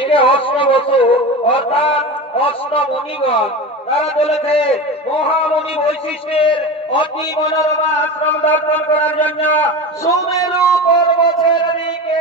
এদিকে অষ্টবসু অর্থাৎ অষ্টমুনিগণ তারা বলেছে মহামুনি বৈশিষ্ট্যের অতি মনোরমা আশ্রম দর্শন করার জন্য সুমেরু পর্বতের দিকে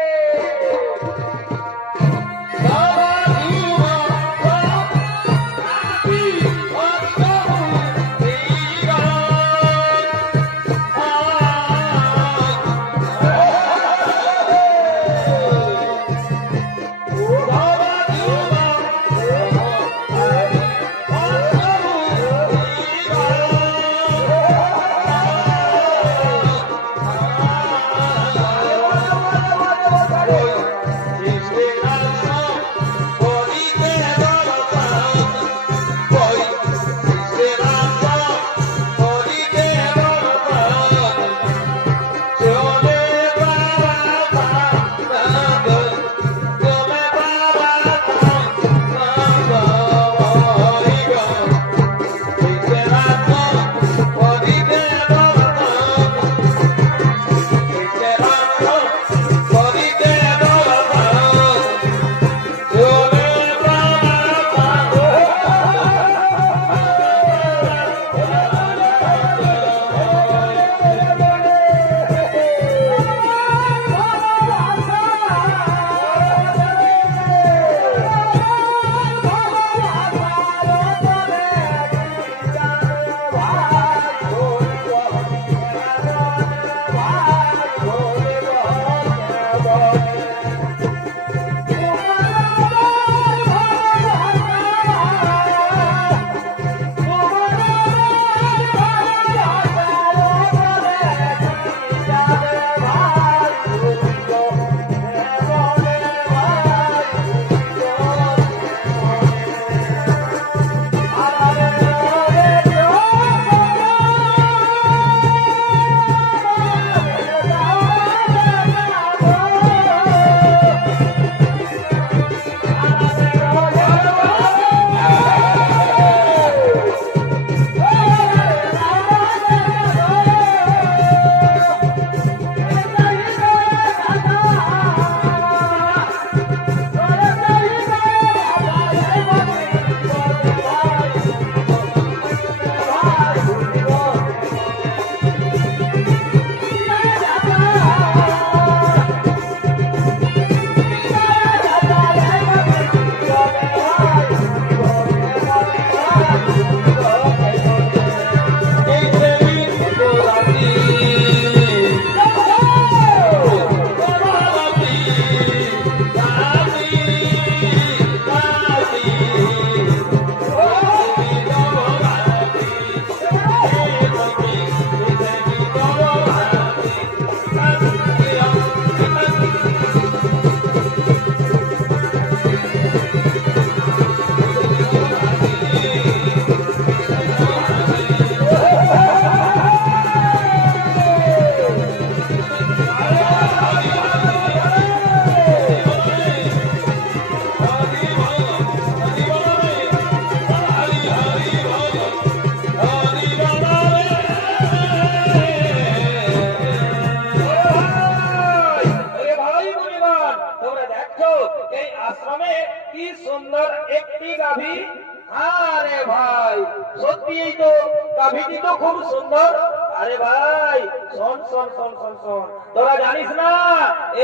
তোরা জানিস না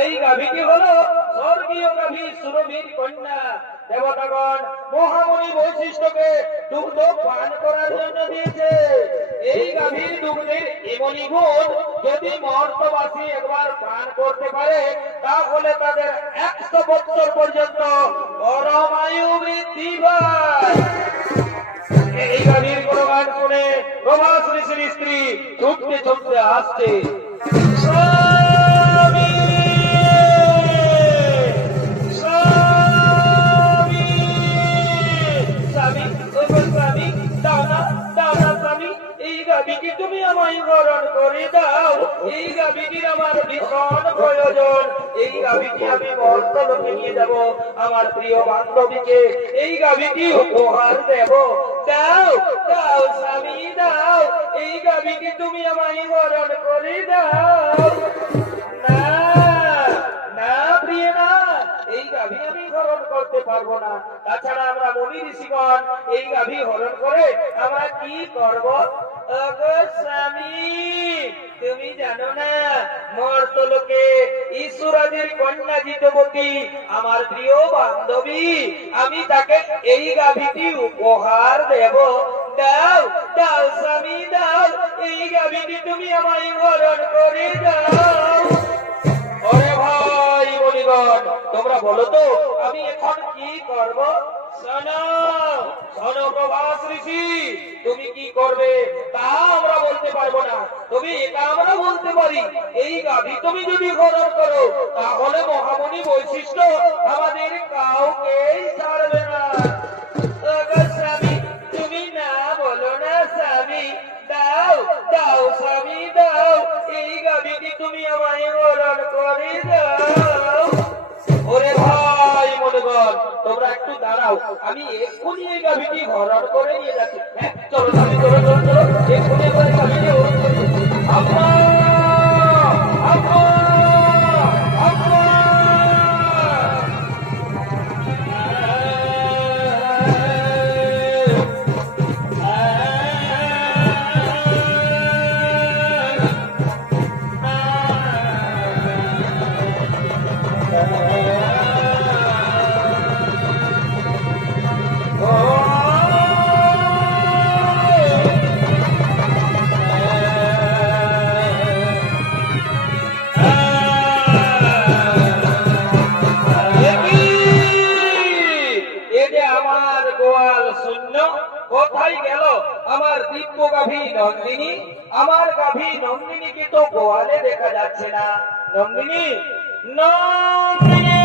এই গাভীটি হলো স্বর্গীয় গাভী সুরভীর কন্যা। দেবতাগণ মহামণি বৈশিষ্ট্যকে দুগ্ধ পান করার জন্য দিয়েছে। এই গাভীর দুগ্ধের এমনই গুণ যদি মর্তবাসী একবার পান করতে পারে তাহলে তাদের 100 বছর পর্যন্ত পরমায়ু বৃদ্ধি পায়। এই গাভীর গুণগান শুনে প্রভাস ঋষির স্ত্রী ছুটতে ছুটতে আসছে। তুমি আমায় বরণ করে দাও, এই গাভীটির আমার ভীষণ প্রয়োজন। এই গাভীটি আমি মর্তলোকে নিয়ে যাব, আমার প্রিয় বান্ধবীকে এই গাভীটি উপহার দেব। দাও দাও স্বামী দাও, এই গাভীটি তুমি আমায় বরণ করে দাও। না না প্রিয় না, এই গাভী আমি হরণ করতে পারবো না। তাছাড়া আমরা মুনি ঋষিগণ এই গাভী হরণ করে আমরা কি করব? ওগো স্বামী, তুমি জানো না মর্তলোকে ঈশ্বরাদির কন্যা জিতবতী আমার প্রিয় বান্ধবী, আমি তাকে এই গাভীটি উপহার দেব। দাও দাও স্বামী দাও, এই গাভীটি তুমি আমায় হরণ করে দাও। ওরে ভাই বলিগণ, তোমরা বলো তো আমি এখন কি করব? শোনো শোনো প্রভাস ঋষি, তুমি কি করবে তা আমরা বলতে পারবো না, তুমি এটা আমরা বলতে পারি এই গাভী তুমি যদি হরণ করো তাহলে মহামুনি বৈশিষ্ট্য আমাদের কাউকে ছাড়বে না। স্বামী তুমি না বলো না স্বামী, দাও দাও স্বামী দাও, এই গাভীটি তুমি আমায় হরণ করে দাও। ওরে ভাই মনগণ, তোমরা একটু দাঁড়াও, আমি এক্ষুনি এই গাভীটি হরণ করে নিয়ে যাচ্ছি। হ্যাঁ চলো স্বামী, চলো চলো চলো, এক্ষুনি আমার গাভীটি হরণ করে। আম্মা আম্মা আম্মা, কোথায় গেল আমার দিব্য গাভী নন্দিনী? আমার গাভী নন্দিনীকে তো গোয়ালে দেখা যাচ্ছে না। নন্দিনী নন্দিনী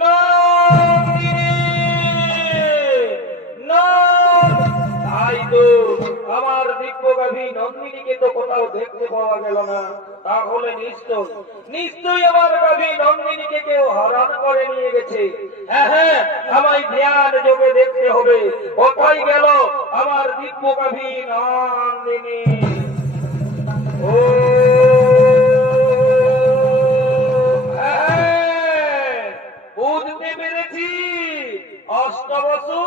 নন্দিনী, তাই তো আমার দিব্য গাভী নন্দিনীকে তো কোথাও দেখতে পাওয়া গেল না। তাহলে নিশ্চয় নিশ্চয়ই আমার গাভী নন্দিনীকে কেউ হরণ করে নিয়ে গেছে। হ্যাঁ হ্যাঁ, আমায় ধ্যান যোগে দেখতে হবে কোথায় গেল আমার দিব্য গাভী নন্দিনী। ও বুঝতে পেরেছি, অষ্টবসু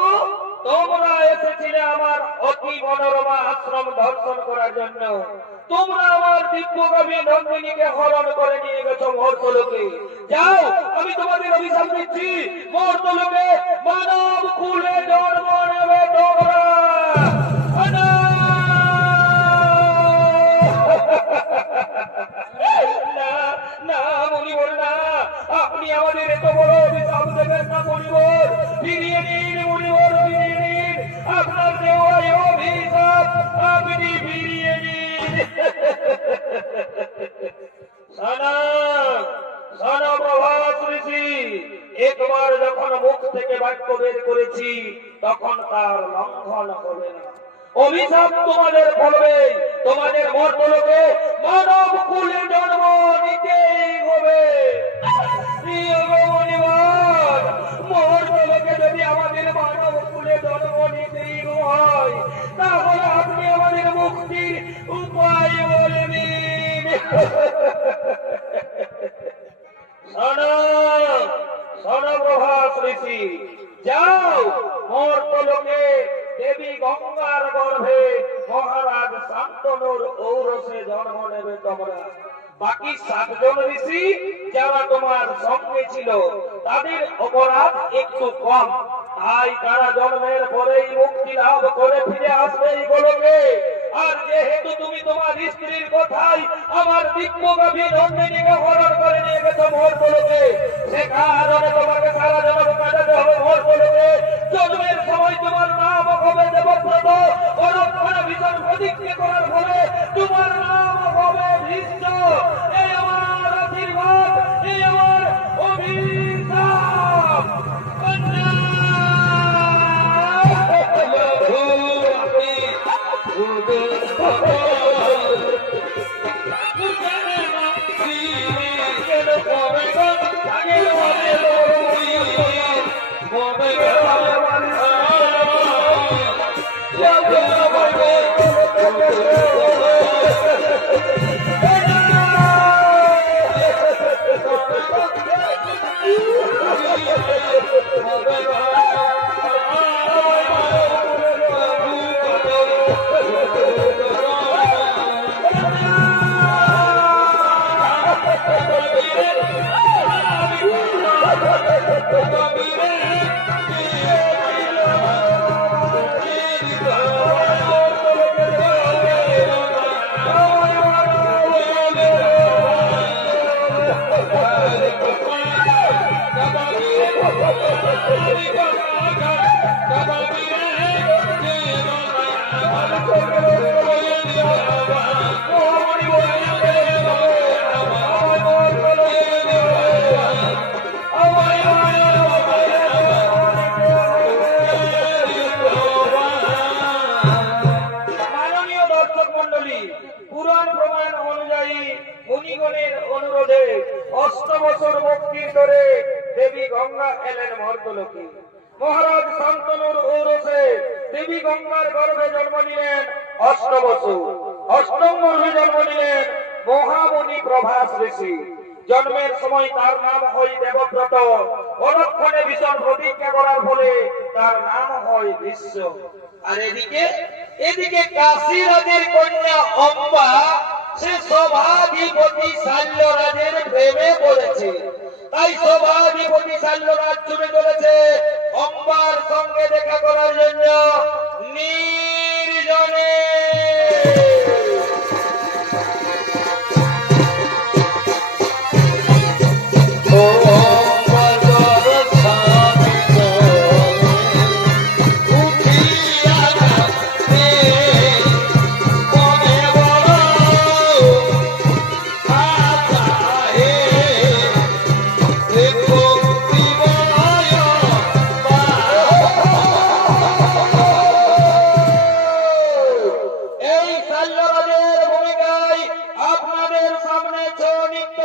তোমরা এসেছিলে আমার অতি মনোরমা আশ্রম দর্শন করার জন্য। তোমরা আমার দিব্য গাভী নন্দিনীকে হরণ করে নিয়ে গেছো মর্তলোকে। যাও, আমি তোমাদের অভিশাপ দিচ্ছি, মর্তলোকে মানব কুলে জন্ম নেবে তোমরা। না না মনিবর না, আপনি আমাদের এত বড় অভিশাপ দেবেন না মনিবর। ফিরিয়ে নিন মনিবর, ফিরিয়ে নিন আপনার দেওয়া অভিশাপ, আপনি ফিরিয়ে নিন। একবার যখন মুখ থেকে বাক্য বের করেছি তখন তার লঙ্ঘন হবে না। অভিশাপ তোমাদের ফলবে, তোমাদের মর্তলোকে মানব কুলে জন্ম নিতেই হবে। মর্তলোকে যদি আমাদের মানব কুলে জন্ম নিতেই হয় তাহলে আপনি আমাদের মুক্তির উপায় বলবেন। প্রভাস ঋষি, যাও মর্তলোকে দেবী গঙ্গার গর্ভে মহারাজ শান্তনুর ঔরসে জন্ম নেবে তোমরা। বাকি 7 জন ঋষি যারা তোমার সঙ্গে ছিল তাদের অপরাধ একটু কম, তাই তারা জন্মের পরেই মুক্তি লাভ করে ফিরে আসবে এই গোলকে। আর যেহেতু তুমি তোমার স্ত্রীর কথাই আমার দিব্য গাভী নন্দিনীকে হরণ করে নিয়ে গেছো মর্তলোকে, সে কারণে তোমাকে সারা জন্ম কাটাতে হবে মর্তলোকে। জন্মের সময় তোমার নাম হবে দেবব্রত, পরক্ষণে ভীষণ প্রতিজ্ঞা করার ফলে তোমার নাম হবে ভীষ্ম। এই আমার আশীর্বাদ, এই আমার অভিশাপ। কেন মাননীয় দর্শক মন্ডলী, পুরাণ প্রমাণ অনুযায়ী মুনিগণের অনুরোধে 8 বছর ভক্তির ধরে দেবী গঙ্গা এলেন মর্তলোকে। মহারাজ শান্তনুর ঔরসে দেবী গঙ্গার গর্ভে জন্ম নিলেন 8 বছর। 8ম গর্ভে জন্ম নিলেন মহামুনি প্রভাস ঋষি। জন্মের সময় তার নাম হয় দেবব্রত। অলক্ষণে ভীষণ প্রতিজ্ঞা করার ফলে তার নাম হয় বিশ্ব। আর এদিকে কাশী রাজের কন্যা অম্বা, সে সভাধিপতি শাল্যরাজের প্রেমে পড়েছে। তাই সভাধিপতি শাল্যরাজ ছুটে চলেছে অম্বার সঙ্গে দেখা করার জন্য নির্জনে।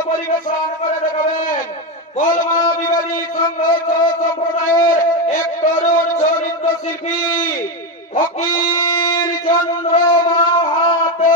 পরিবেশন করে দেখাবেন বলমা বিবাদী সংঘ সম্প্রদায়ের এক তরুণ চরিত্র শিল্পী ফকির চন্দ্র মাহাতো।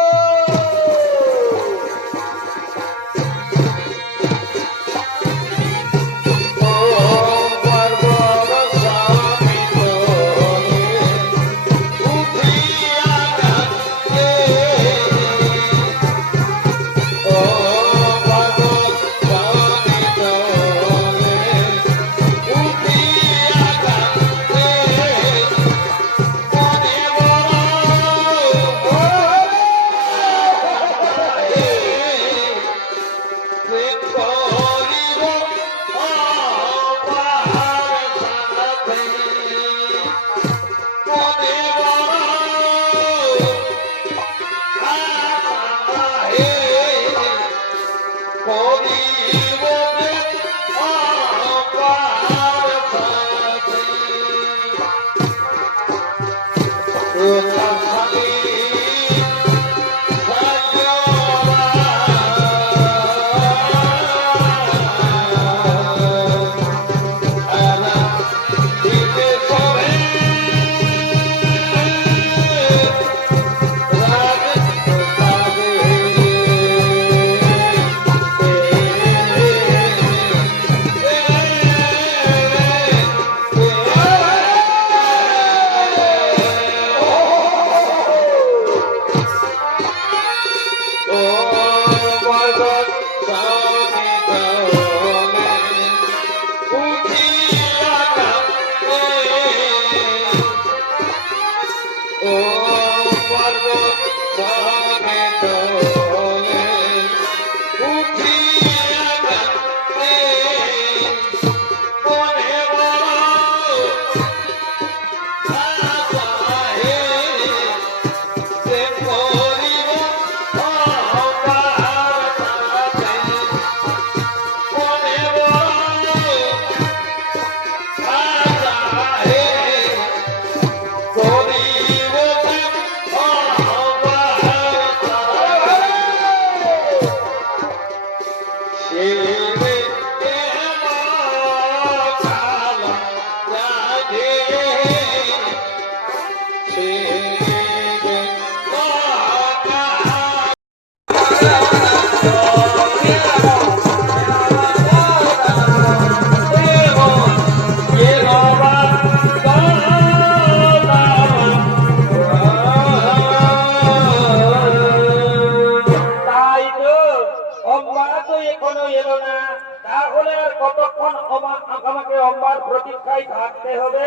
আমাকে অম্বার প্রতীক্ষায় থাকতে হবে।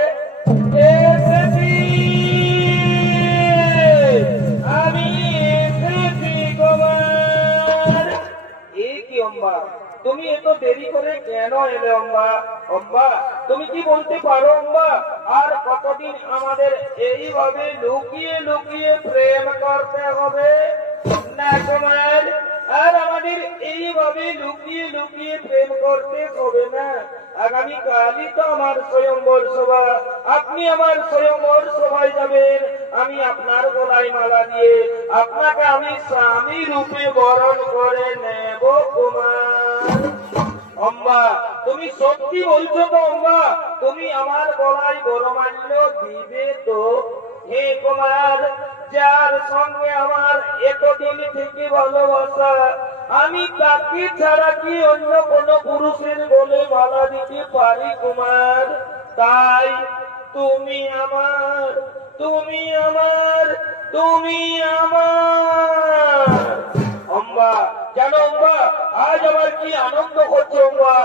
এসেছি, আমি এসেছি কুমার। এ কি অম্বা, তুমি এত দেরি করে কেন এলে অম্বা? অম্বা, তুমি কি বলতে পারো অম্বা, আর কতদিন আমাদের এইভাবে লুকিয়ে লুকিয়ে প্রেম করতে হবে? না কুমার, আর আমাদের এইভাবে লুকিয়ে লুকিয়ে প্রেম করতে হবে না। আগামী কালই তো আমার স্বয়ম্বর সভা, আপনি আমার স্বয়ম্বর সভায় যাবেন। আমি আপনার গলায় মালা দিয়ে আপনাকে আমি স্বামী রূপে বরণ করে নেব কুমার। অম্বা, তুমি সত্যি বলছো তো অম্বা? তুমি আমার গলায় বরমাল্য দিবে তো? হে কুমার, যার সঙ্গে আমার এতদিন থেকে ভালোবাসা, আমি তাকে ছাড়া কি অন্য কোন পুরুষের বলে মালা দিতে পারি কুমার? তাই তুমি আমার, তুমি আমার, তুমি আমার। অম্বা, জানো অম্বা, আজ আমার কি আনন্দ করছে অম্বা,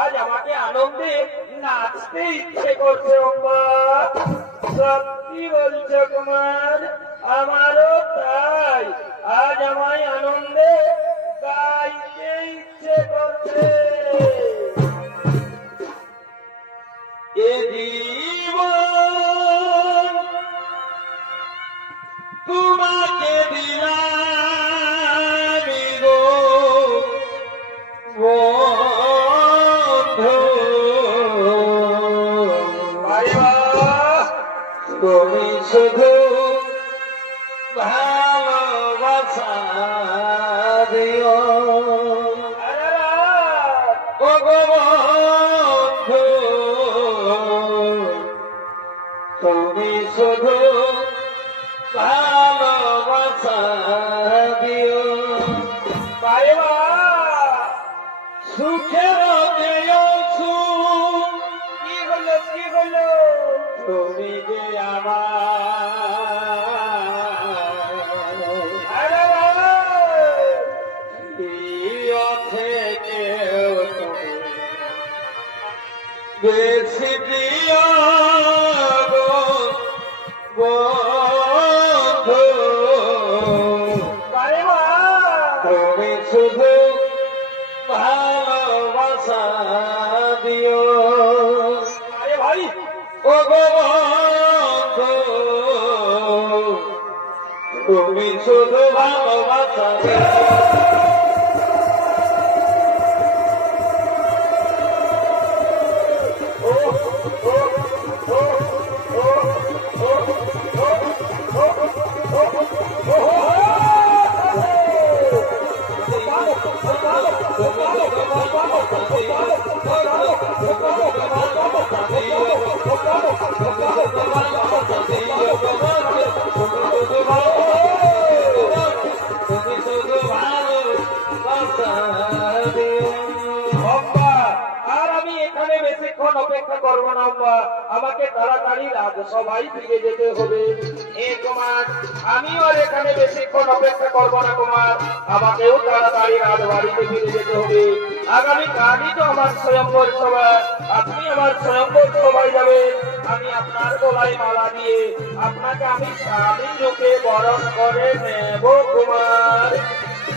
আজ আমাকে আনন্দে নাচতে ইচ্ছে করছে অম্বা। সত্যি বলছো কুমার? আমারও তাই, আজ আমায় আনন্দে গাইতে ইচ্ছে করছে। এ জীবন তোমাকে দিলাম গো বন্ধু, তুমি শুধু ভালোবাসা দিও ও গো বন্ধু, তুমি শুধু ভালোবাসা দিও। সুখের দিও সুখ, কি হলো কি হলো, তুমি যে আমার প্রিয় থেকেও তুমি বেশি প্রিয় গো বন্ধু, তুমি শুধু ভালোবাসা দিও ও গো বন্ধু, তুমি শুধু ভালোবাসা দিও। অপেক্ষা করবো না অম্বা, আমাকে তাড়াতাড়ি রাজসভায় ফিরে যেতে হবে। এ কুমার, আমিও আর এখানে বেশিক্ষণ অপেক্ষা করবো না কুমার, আমাকেও তাড়াতাড়ি রাজবাড়িতে ফিরে যেতে হবে। আগামী কালই তো আমার স্বয়ম্বর সভা, আপনি আমার স্বয়ম্বর সভায় যাবেন। আমি আপনার গলায় মালা দিয়ে আপনাকে আমি স্বামী রূপে বরণ করে নেব কুমার।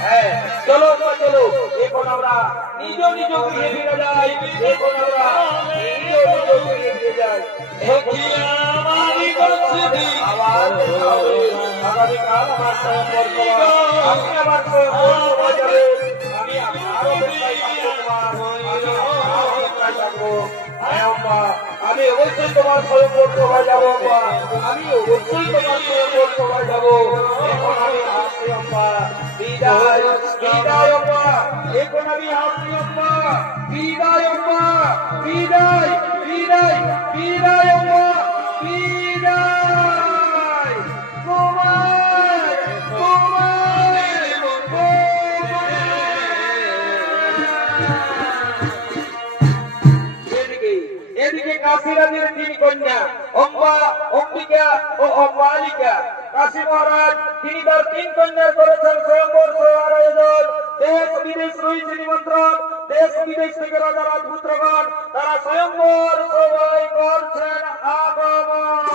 হ্যাঁ, চলো চলো, এখন আমরা নিজ নিজ গৃহে ফিরে যাই। এখন আমরা নিজ নিজ গৃহে ফিরে যাই। আগামীকাল আমার স্বয়ম্বর সভা, আপনি আমার স্বয়ম্বর সভায় যাবেন। আমি আপনারও অপেক্ষায় থাকবো। হ্যাঁ অম্বা, আমি অবশ্যই তোমার স্বয়ম্বর সভায় যাবো অম্বা, আমি অবশ্যই তোমার স্বয়ম্বর সভায় যাবো। এখন আমি আসছি অম্বা, বিদায় বিদায় অম্বা, এখন আমি আসছি অম্বা, বিদায় অম্বা, বিদায় বিদায় বিদায় অম্বা, বিদায়। কুমার কুমার এদিকে কাশীরাজের তিন কন্যা অম্বা, অম্বিকা ও অম্বালিকা। কাশী মহারাজ তিনি তার তিন কন্যার করেছেন স্বয়ম্বর সভার আয়োজন। দেশ বিদেশ রয়েছে নিমন্ত্রণ, দেশ বিদেশ থেকে রাজা রাজপুত্রগণ তারা স্বয়ংবর সবাই করছেন আগমন।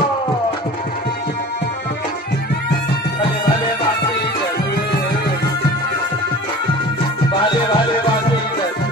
ভালে ভালে বাঁশি বাজে, ভালে ভালে বাঁশি বাজে।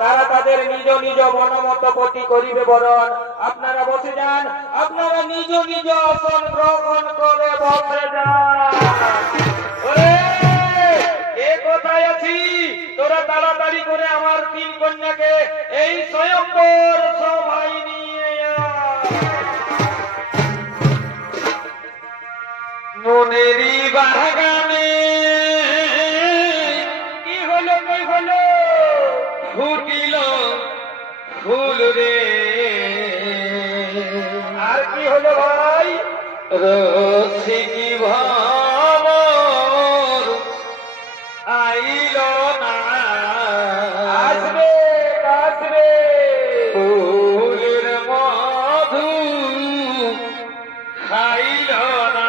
তারা তাদের নিজ নিজ মনোমত গতি করিবে বরণ। আপনারা বসে যান, আপনারা নিজ নিজ আসন গ্রহণ করে বসে যান। কে কোথায় আছি? তোরা তাড়াতাড়ি করে আমার তিন কন্যাকে এই স্বয়ংবর সভায় নিয়ে মনেরই বাগানে কি হলো কি হলো ফুটিল ফুল রে। আর কি হলো ভাই? রসিকি ভ্রমর আইল না। আসবে আসবে ফুলের মধু খাইল না।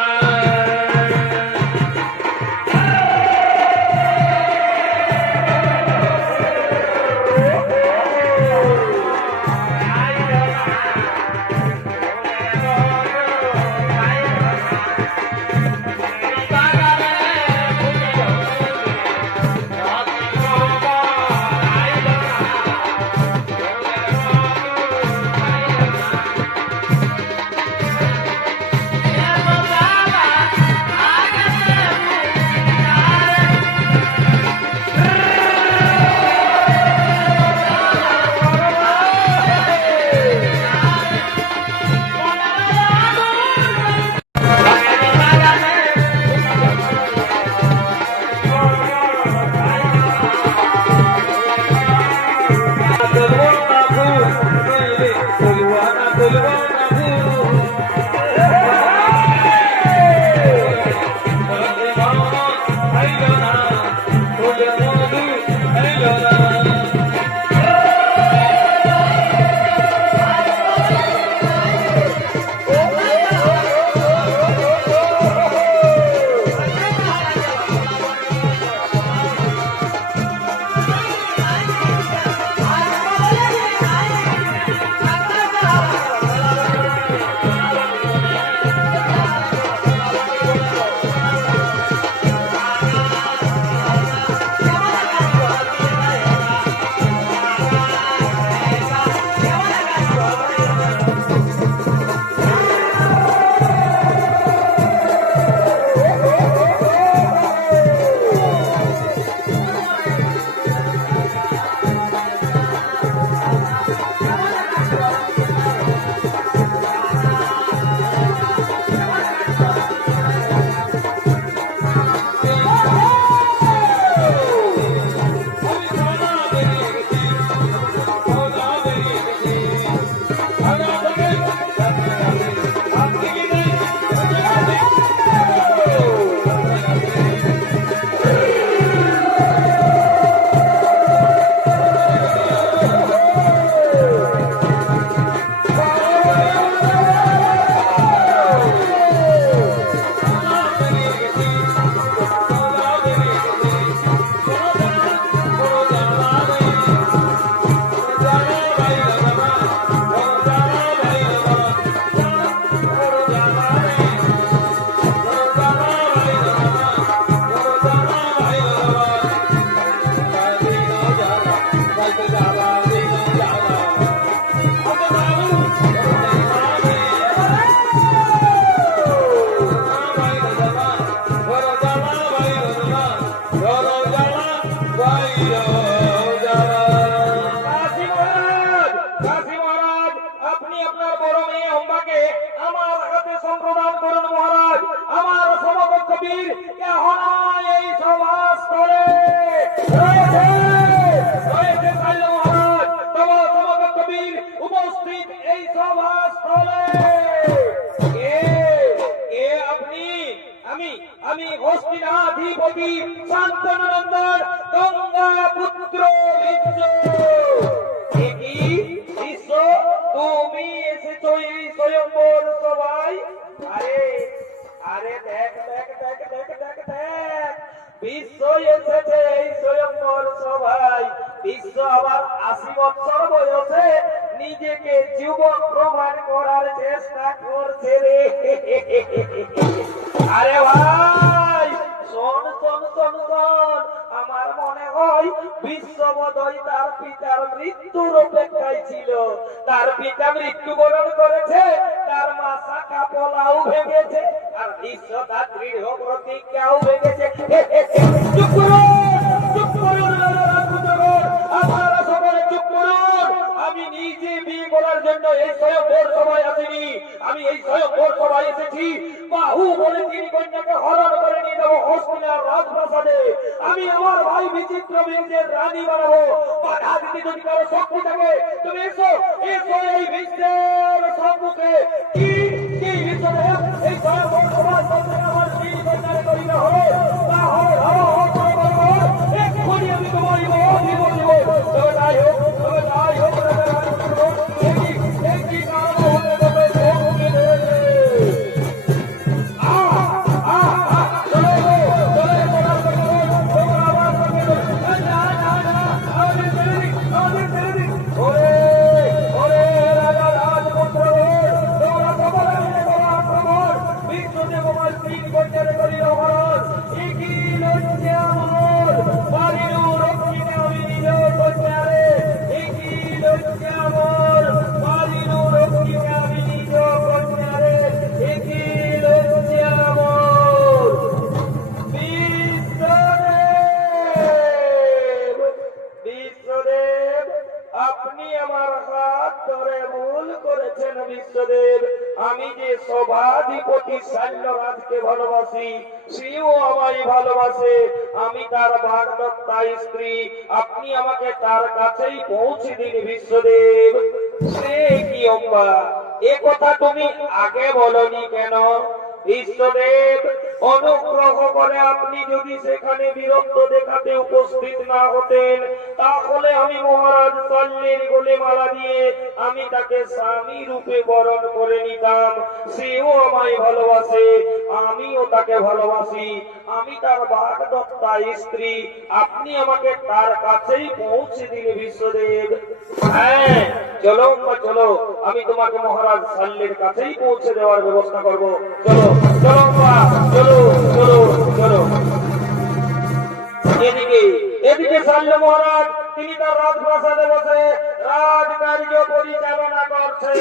কবির উপস্থিত এই সভাস্থলে। কে কে আপনি? আমি হস্তিনাধিপতি শান্তনন্দন গঙ্গা পুত্র বিশ্ব। কি বিশ্ব, তুমি এসেছো এই স্বয়ম্বর সভায়? আরে আরে দেখ দেখ দেখ দেখ দেখ দেখ, বিশ্ব এসেছে এই স্বয়ম্বর সভায়। বিশ্ব আবার 80 বছর বয়সে নিজেকে যুবক প্রমাণ করার চেষ্টা করছে রে। আরে ভাই শোন শোন শোন শোন, আমার মনে হয় বিশ্ব বোধহয় তার পিতার মৃত্যুর অপেক্ষায় ছিল। তার পিতা মৃত্যুবরণ করেছে, তার মা শাখা পলাও ভেঙেছে, আর বিশ্ব তার দৃঢ় প্রতিজ্ঞাও ভেঙেছে। চুপ করুন, চুপ করুন, আপনারা সকলে চুপ করুন। আমি নিজে বিয়ে করার জন্য এই স্বয়ম্বর সভায় আসিনি। আমি এই স্বয়ম্বর সভায় এসেছি বাহু বলে তিন কন্যাকে হরণ করে নিয়ে যাবো হস্তিনার রাজপ্রাসাদে। আমি আমার ভাই বিচিত্র বীরদের রানী বানাবো। বাধা দিতে যদি কারো শক্তি থাকে তুমি এসো, এসো এই বিশ্বের সম্মুখে। কি কি বিশ্বদেব, এই স্বয়ম্বর সভার সামনে আমার তিন কন্যারে করিতে হবে। এক্ষুনি আমি তোমার জীবন দিব। তবে তাই হোক, তবে তাই হোক। একটি কারণ হতে তবে শক্তি রয়েছে। আপনি আমার হাত ধরে ভুল করেছেন বিশ্বদেব। আমি যে সভাধিপতি শাল্যরাজকে ভালোবাসি, সেও আমায় ভালোবাসে। আমি তার বাগদত্তা স্ত্রী। আপনি আমাকে তার কাছেই পৌঁছে দিন বিশ্বদেব। সে কি অম্বা, এ কথা তুমি আগে বলনি কেন? বিশ্বদেব অনুগ্রহ করে আপনি যদি সেখানে বীরত্ব দেখাতে উপস্থিত না হতেন, তাহলে আমি মহারাজ শল্যের গলে মালা দিয়ে আমি তাকে স্বামী রূপে বরণ করে নিতাম। সেও আমায় ভালোবাসে, আমিও তাকে ভালোবাসি। আমি তার বাগদত্তা স্ত্রী। আপনি আমাকে তার কাছেই পৌঁছে দিলে বিশ্বদেব। হ্যাঁ চলো চলো, আমি তোমাকে মহারাজ শল্যের কাছেই পৌঁছে দেওয়ার ব্যবস্থা করব। চলো চলো চলো চলো চলো। এদিকে এদিকে শল্য মহারাজ তিনি তার রাজপ্রাসাদে বসে রাজকার্য পরিচালনা করছে।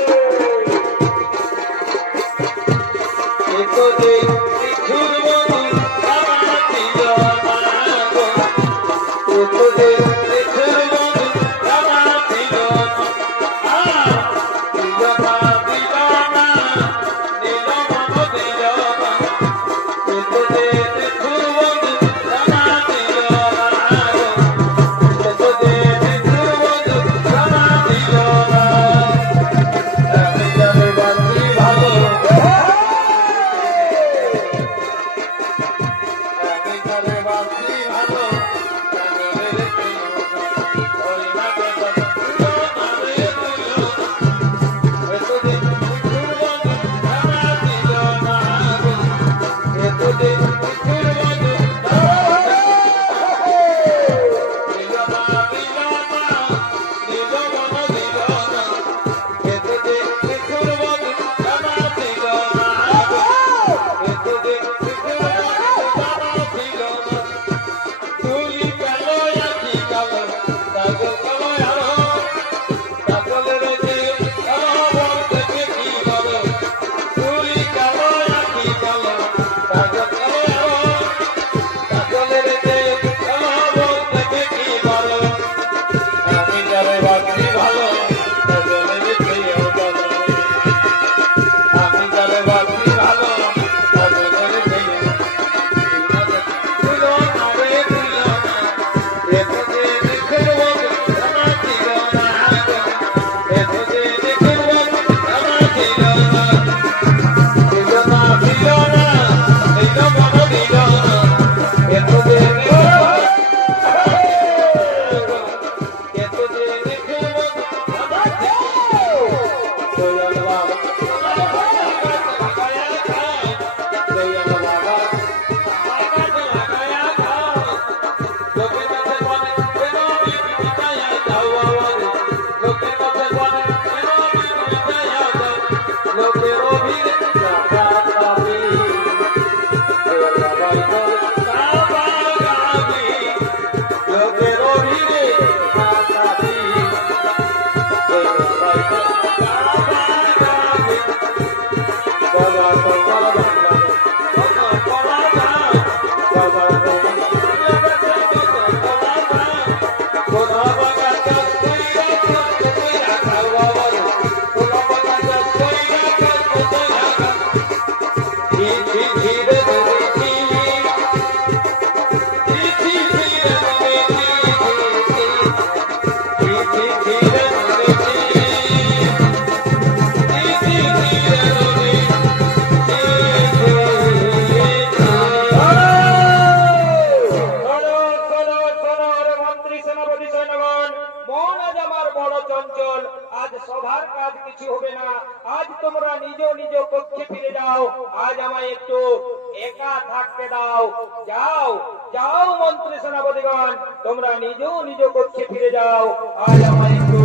তোমরা নিজ নিজ কক্ষে ফিরে যাও, আজ আমায় একটু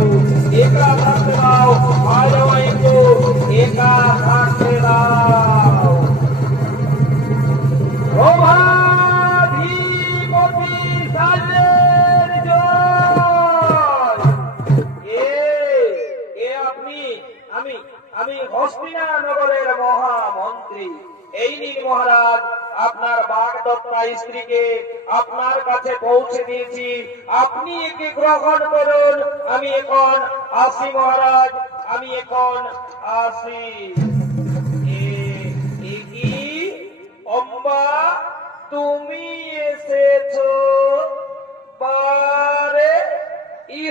একা থাকতে দাও, আজ আমায় একটু একা থাকতে দাও। প্রভাধিপতি সাজের জয়। এ আপনি? আমি হস্তিনানগরের মহামন্ত্রী। এই নিন মহারাজ, আপনার বাগদত্তা স্ত্রীকে আপনার কাছে পৌঁছে দিয়েছি, আপনি একে গ্রহণ করুন। আমি এখন আসি মহারাজ, আমি এখন আসি। কি অম্বা, তুমি এসেছো? বারে,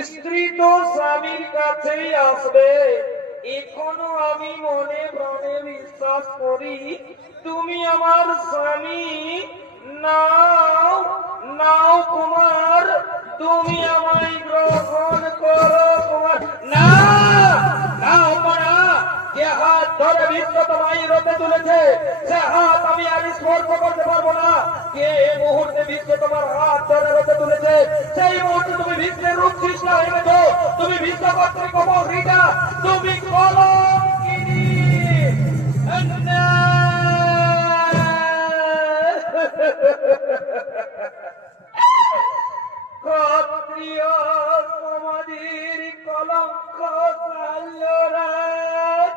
স্ত্রী তো স্বামীর কাছেই আসবে। এখনো আমি মনে প্রাণে বিশ্বাস করি তুমি আমার স্বামী। নাও নাও কুমার, তুমি আমায় গ্রহণ করো কুমার। না না না, যে হাত ধরে বিশ্ব তোমায় রথে তুলেছে সে হাত আমি আর স্পর্শ করতে পারবো না। কে এই মুহূর্তে বিশ্ব তোমার হাত ধরে রথে তুলেছে সেই মুহূর্তে তুমি বিশ্বের রূপ সৃষ্টি হয়ে গেছো। তুমি বিশ্ব কর্তৃক অপহৃতা, তুমি কলঙ্কিনী। ক্ষত্রিয় সমাধির কলঙ্ক সাল্যরাজ,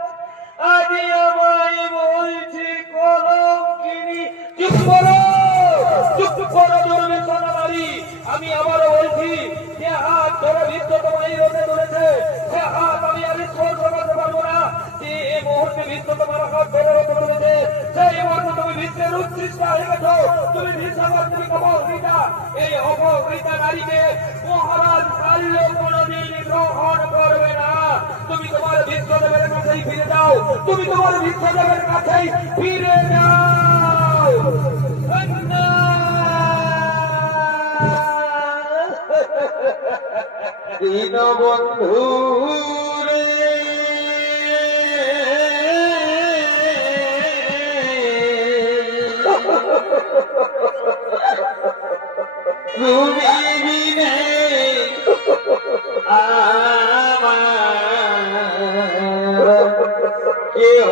আজ আমায় বলছি কলঙ্কিনী। চুপ করো, চুপ করো দুর্বিষণা নারী। আমি আবারও বলছি, যে হাত ধরে বিশ্ব তোমায় রোধে তুলেছে সে হাত আমি আর স্পর্শ করতে পারবো না। যে এই মুহূর্তে বিশ্ব তোমার হাত ধরে রোধে তুলেছে সেই মুহূর্তে তুমি বিশ্বের উৎকৃষ্ট হয়ে গেছো। তুমি বিশ্বকর্ত্রী অপহৃতা। এই অপহৃতা নারীকে মহারাজ শাল্য কোনদিন গ্রহণ করবে না। তুমি তোমার বিশ্বদেবের কাছেই ফিরে যাও, তুমি তোমার বিশ্বদেবের কাছেই ফিরে যাও। দীনবন্ধু তুমি বিনে আমার কেহ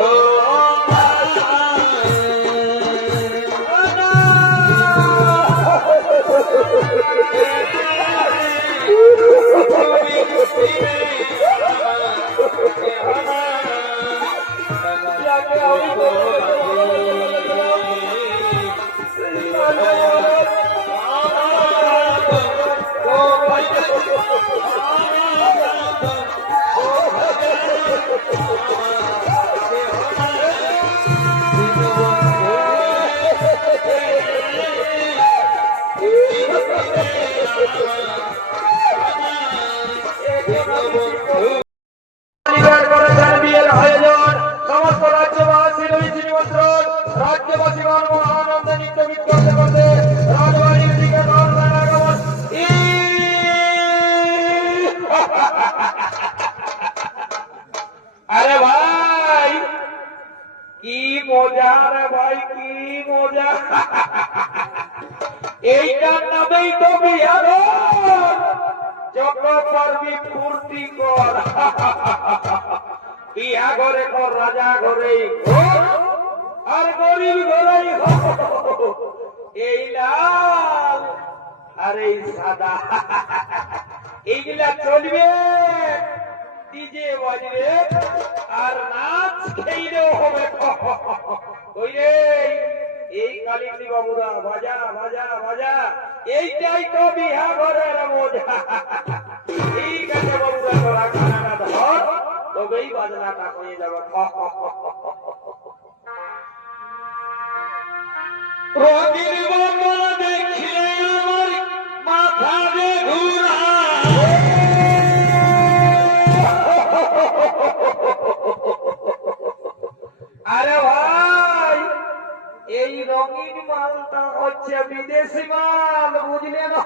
আরে ভাই কি মজা, রে ভাই কি মজা। এইটার নামেই তো বিহার, যত পারবি ফুর্তি কর। বিহা ঘরে কর, রাজা ঘরেই ঘর, আর গরিব ঘরেই এই লাল আর এই সাদা এইগুলা চলবে। ডিজে বাজবে আর নাচ খেইলেও হবে। ওই রে এই কালিন্দী বাবুরা বাজা বাজা বাজা, এইটাই তো বিহা ঘরের মজা। ঠিক আছে বাবুরা, তোরা খানাটা ধর, তবেই বাজনাটা হয়ে যাবে। রঙিন বাবা দেখলে আমার মাথা যে ঘুরায়। আরে ভাই, এই রঙিন মালটা হচ্ছে বিদেশি মাল, বুঝলে না?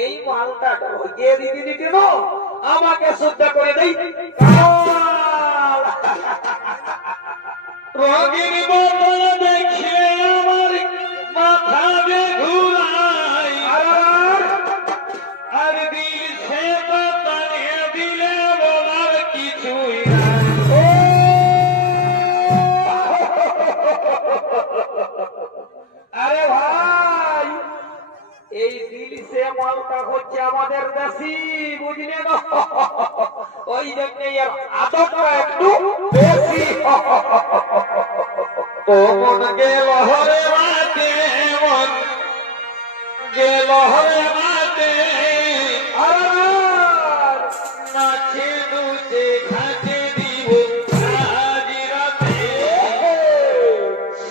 এই মালটা ঢুকিয়ে দিতে দিতে না আমাকে শুদ্ধ করে দেই। রঙিন বাবা দেখলে আমার মাথা যে ঘুরায়। আর দিল সে বাতানিয়ে দিলে বলার কিছুই নাই। আরে ভাই, এই দিল সে মালটা হচ্ছে আমাদের দেশি, বুঝলে না? ওই জন্য এর আদরটা একটু বেশি। ও মন গেল হরে মাতে, মন গেল হরে মাতে। আর নাচে নুচে ঘাটে দিব আজ রাতে।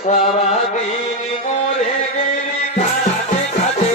সারাদিন মরে গেলি কাছে কাছে।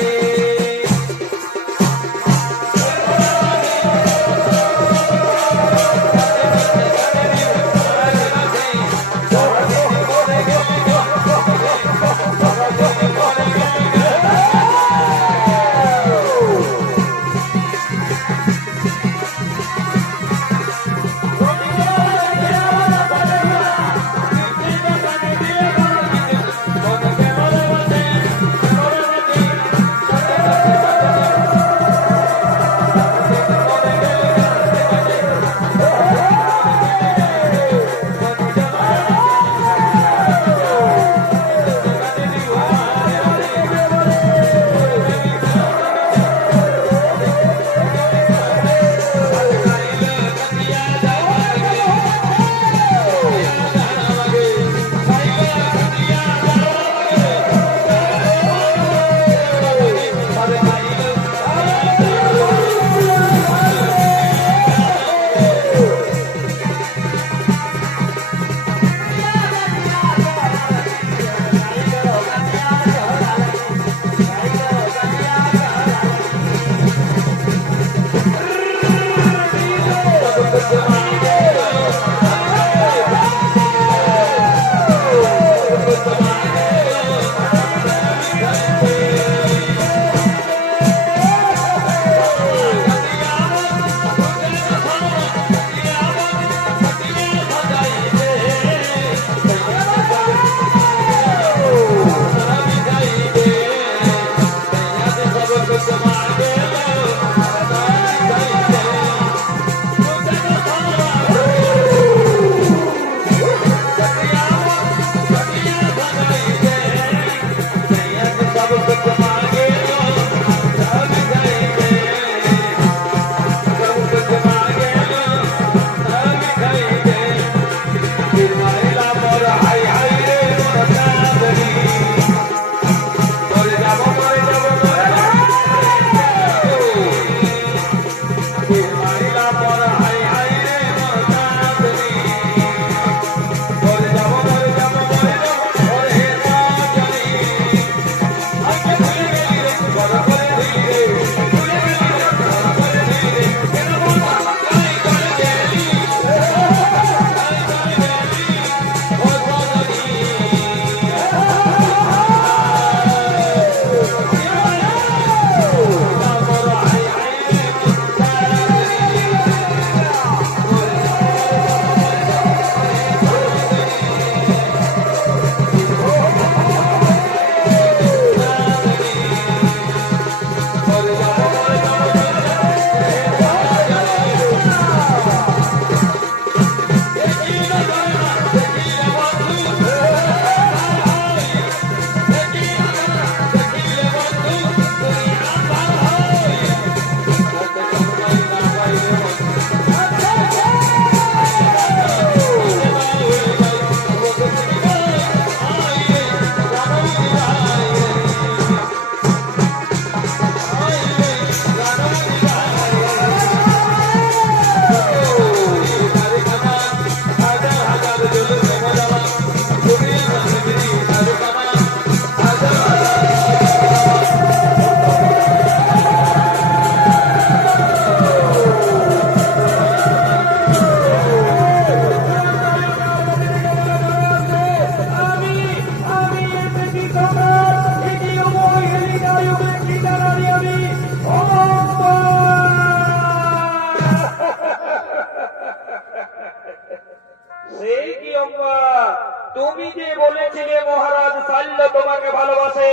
তুমি যে বলেছিলে মহারাজ শাল্য তোমাকে ভালোবাসে,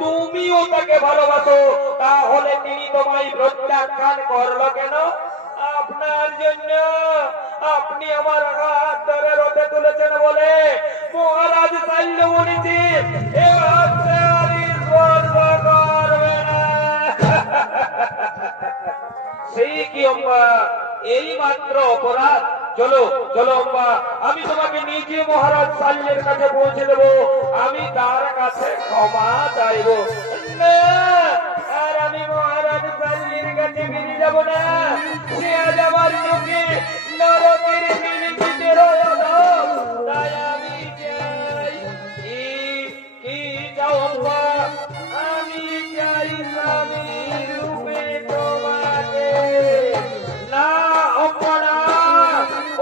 তুমিও তাকে ভালোবাসো, তাহলে তিনি তোমায় প্রত্যাখ্যান করলো কেন? আপনার জন্য, আপনি আমার হাত ধরে রথে তুলেছেন বলে মহারাজ শাল্য বলেছে এ হাতটা আর স্পর্শ করবে না। সেই কি অম্বা, এই মাত্র অপরাধ? চলো চলো অম্বা, আমি তোমাকে নিজে মহারাজ শাল্যের কাছে পৌঁছে দেবো, আমি তার কাছে ক্ষমা চাইব। না, আর আমি মহারাজ শাল্যের কাছে বেরিয়ে যাব না, সে আজ আমার চোখে নরকের নিমিষে রইল। তাই আমি চাই, কি চাও অম্বা? আমি চাই স্বামীর রূপে তোমাকে। না অম্বা না,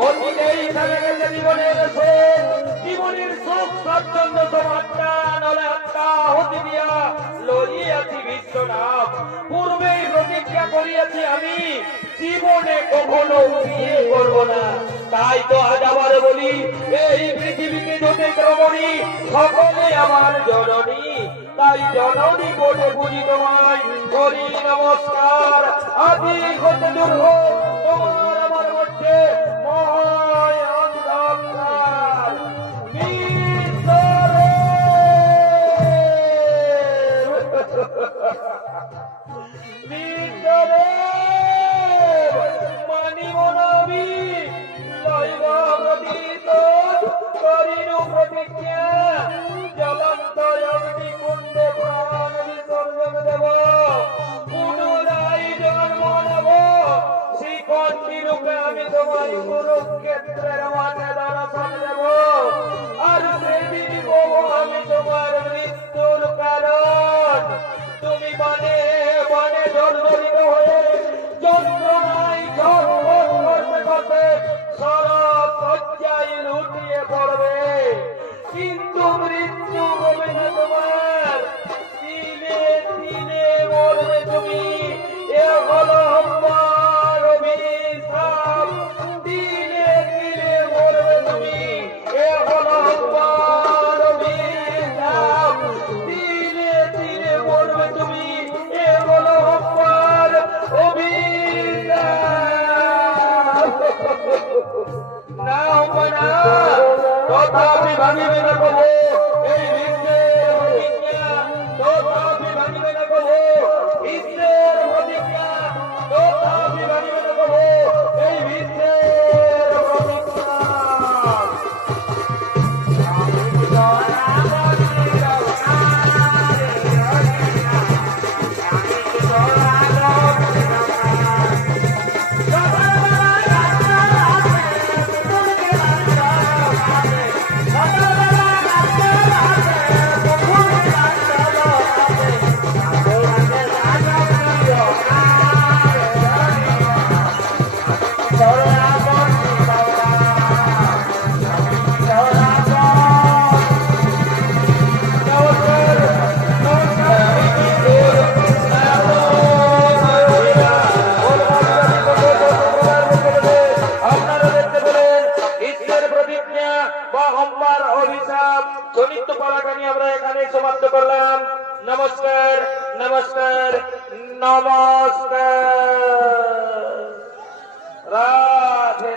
অতীতেই চলে গেছে জীবনের সুখ, জীবনের সুখ স্বচ্ছন্দ সমাত্রা নলে আত্মা হতে দিয়া লইয়াছি বিশ্বনাথ। পূর্বেই প্রতিজ্ঞা করিয়াছি আমি জীবনে কখনো বিয়ে করব না। তাই তো আজ আবার বলি, এই পৃথিবীকে যতে রমণী সকলে আমার জননী। তাই জননী বলে বুঝি তোমায় করি নমস্কার। আদি হতে দূর হোক তোমার আমার মধ্যে মহায় অন্ধকার। মানিব না আমি লইব প্রতিশোধ, করিল প্রতিজ্ঞা, জ্বলন্ত অগ্নিকুণ্ডে প্রাণ বিসর্জন দেব, পুনরায় জন্ম নেব। শ্রীকণ্ঠী রূপে আমি তোমায় কুরুক্ষেত্রের মাঠে দর্শন দেব, আর সেদিন হব আমি তোমার মৃত্যুর কারণ। তুমি মানে মানে জর্জরিত হয়ে যন্ত্রণায় ঝরঝর করতে করতে সরব শয্যায় লুটিয়ে পড়বে, কিন্তু মৃত্যু হবে না তোমার। দিনে দিনে মরবে তুমি, এ হলো আমার অভিশাপ। দিনে দিনে মরবে তুমি, এ হলো আমার অভিশাপ। দিনে দিনে মরবে তুমি, এ হলো আমার অভিশাপ। না হবে না, তথাপি ভাঙিবে না কবো এই বিশ্বের প্রতিজ্ঞা, তথাপি ভাঙিবে না কবো বিশ্বের প্রতিজ্ঞা, তথাপি ভাঙিবে না কবো এই বিশ্বের প্রতিজ্ঞা। আমরা এখানে সমাপ্ত করলাম। নমস্কার নমস্কার নমস্কার। রাধে।